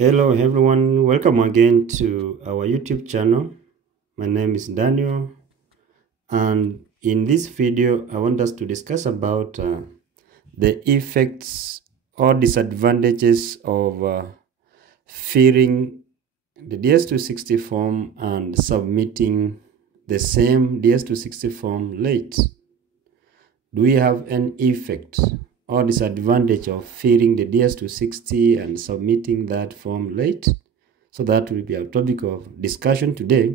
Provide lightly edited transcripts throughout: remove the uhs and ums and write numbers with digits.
Hello everyone, welcome again to our YouTube channel. My name is Daniel, and in this video I want us to discuss about the effects or disadvantages of filling the Ds260 form and submitting the same Ds260 form late. Do we have an effect or disadvantage of filling the Ds260 and submitting that form late? So that will be our topic of discussion today.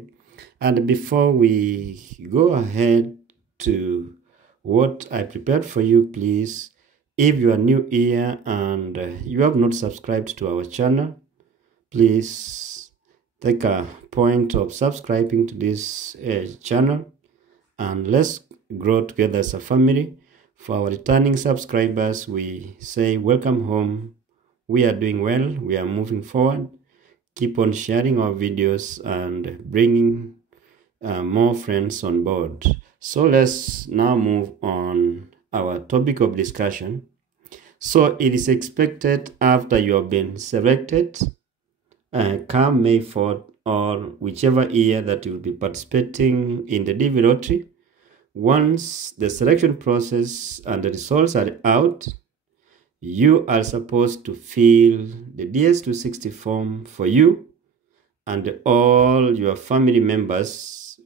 And before we go ahead to what I prepared for you, please, if you are new here and you have not subscribed to our channel, please take a point of subscribing to this channel, and let's grow together as a family. For our returning subscribers, we say welcome home. We are doing well. We are moving forward. Keep on sharing our videos and bringing more friends on board. So let's now move on our topic of discussion. So it is expected after you have been selected, come May 4th or whichever year that you will be participating in the DV lottery. Once the selection process and the results are out, you are supposed to fill the Ds260 form for you and all your family members,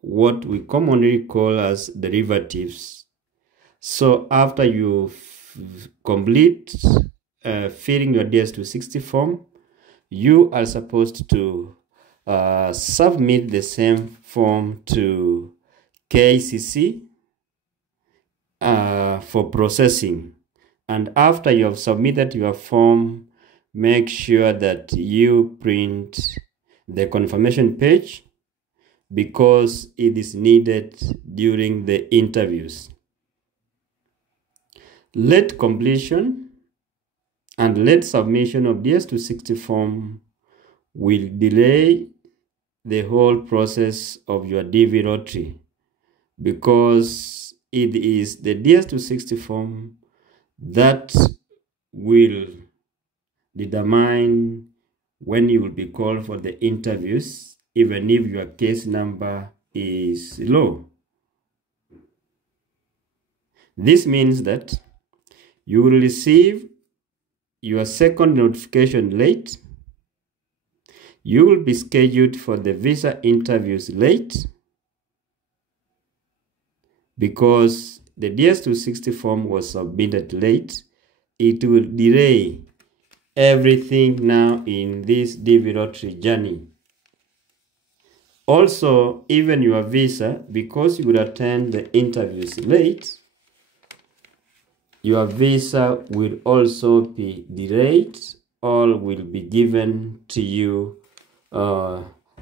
what we commonly call as derivatives. So after you complete filling your Ds260 form, you are supposed to submit the same form to KCC for processing. And after you have submitted your form, make sure that you print the confirmation page because it is needed during the interviews. Late completion and late submission of Ds260 form will delay the whole process of your DV lottery, because it is the Ds260 form that will determine when you will be called for the interviews, even if your case number is low. This means that you will receive your second notification late. You will be scheduled for the visa interviews late because the Ds260 form was submitted late. It will delay everything now in this DV lottery journey. Also, even your visa, because you will attend the interviews late, your visa will also be delayed or will be given to you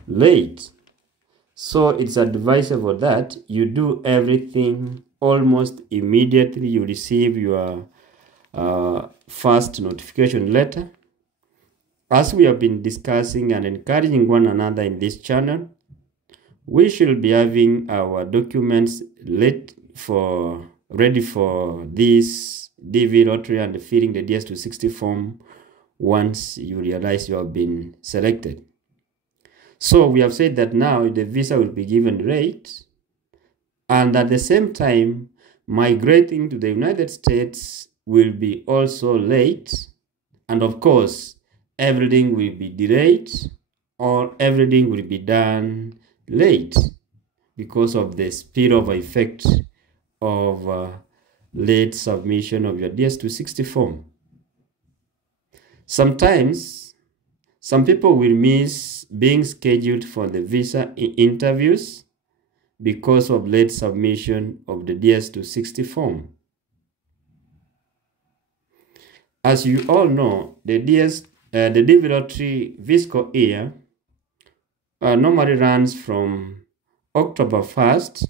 late. So it's advisable that you do everything almost immediately you receive your first notification letter. As we have been discussing and encouraging one another in this channel, we should be having our documents ready for this DV lottery and filling the Ds260 form once you realize you have been selected. So we have said that now the visa will be given late, and at the same time, migrating to the United States will be also late, and of course, everything will be delayed or everything will be done late because of the spillover effect of late submission of your Ds260 form. Sometimes, some people will miss being scheduled for the visa interviews because of late submission of the Ds260 form. As you all know, the DV lottery fiscal year normally runs from October 1st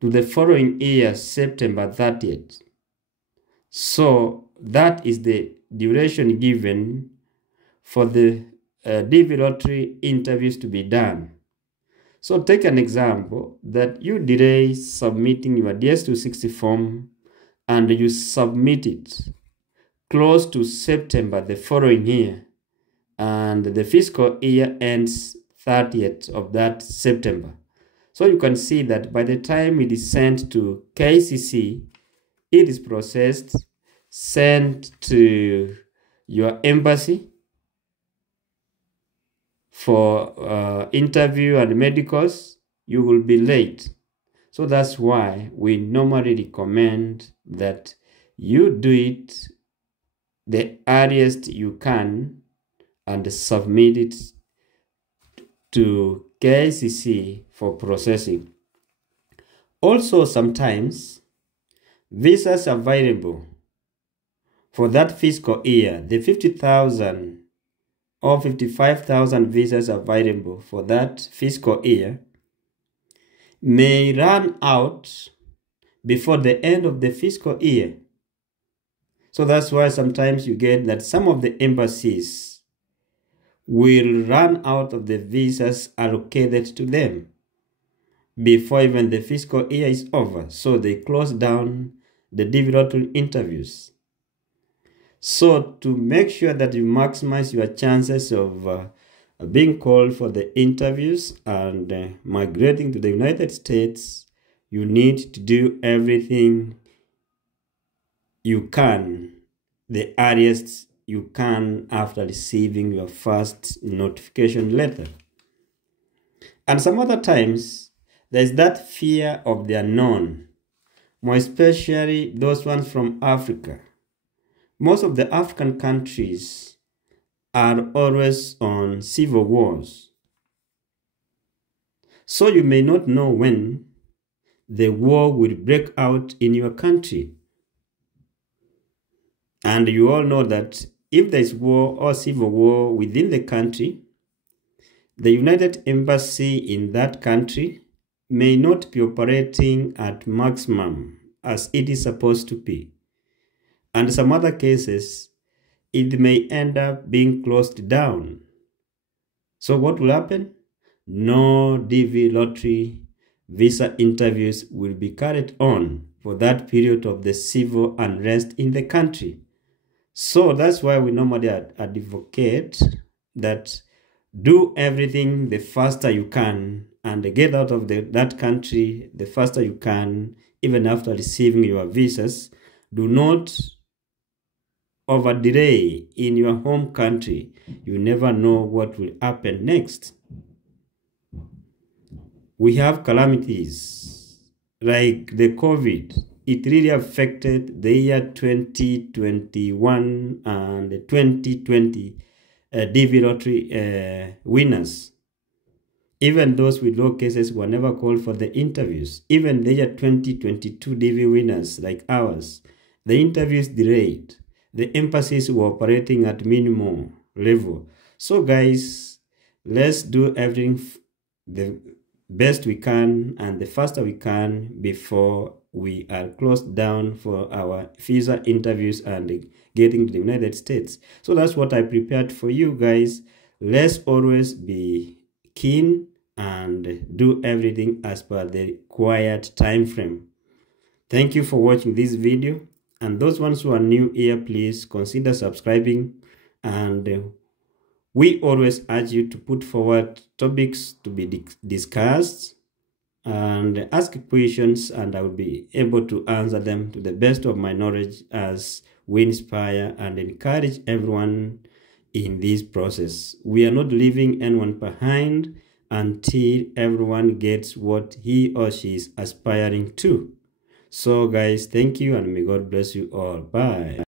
to the following year, September 30th. So that is the duration given for the DV lottery interviews to be done. So take an example that you delay submitting your Ds260 form and you submit it close to September the following year. and the fiscal year ends 30th of that September. So you can see that by the time it is sent to KCC, it is processed, sent to your embassy for interview and medicals. You will be late. So that's why we normally recommend that you do it the earliest you can and submit it to KCC for processing. Also, sometimes visas available for that fiscal year, the 50,000 or 55,000 visas available for that fiscal year may run out before the end of the fiscal year. So that's why sometimes you get that some of the embassies will run out of the visas allocated to them before even the fiscal year is over. So they close down the individual interviews. So to make sure that you maximize your chances of being called for the interviews and migrating to the United States, you need to do everything you can, the earliest you can after receiving your first notification letter. And some other times, there's that fear of the unknown, more especially those ones from Africa. Most of the African countries are always on civil wars. So you may not know when the war will break out in your country. And you all know that if there is war or civil war within the country, the United Embassy in that country may not be operating at maximum as it is supposed to be. And some other cases, it may end up being closed down. So what will happen? No DV lottery visa interviews will be carried on for that period of the civil unrest in the country. So that's why we normally advocate that do everything the faster you can and get out of that country the faster you can, even after receiving your visas. Do not over delay in your home country. You never know what will happen next. We have calamities like the COVID. It really affected the year 2021 and the 2020 DV lottery winners. Even those with low cases were never called for the interviews. Even the year 2022 DV winners like ours, the interviews delayed. The embassies were operating at minimum level. So guys, let's do everything the best we can and the faster we can before we are closed down for our visa interviews and getting to the United States. So that's what I prepared for you guys. Let's always be keen and do everything as per the required time frame. Thank you for watching this video. And those ones who are new here, please consider subscribing. And we always urge you to put forward topics to be discussed and ask questions, and I will be able to answer them to the best of my knowledge as we inspire and encourage everyone in this process. We are not leaving anyone behind until everyone gets what he or she is aspiring to. So guys, thank you and may God bless you all. Bye.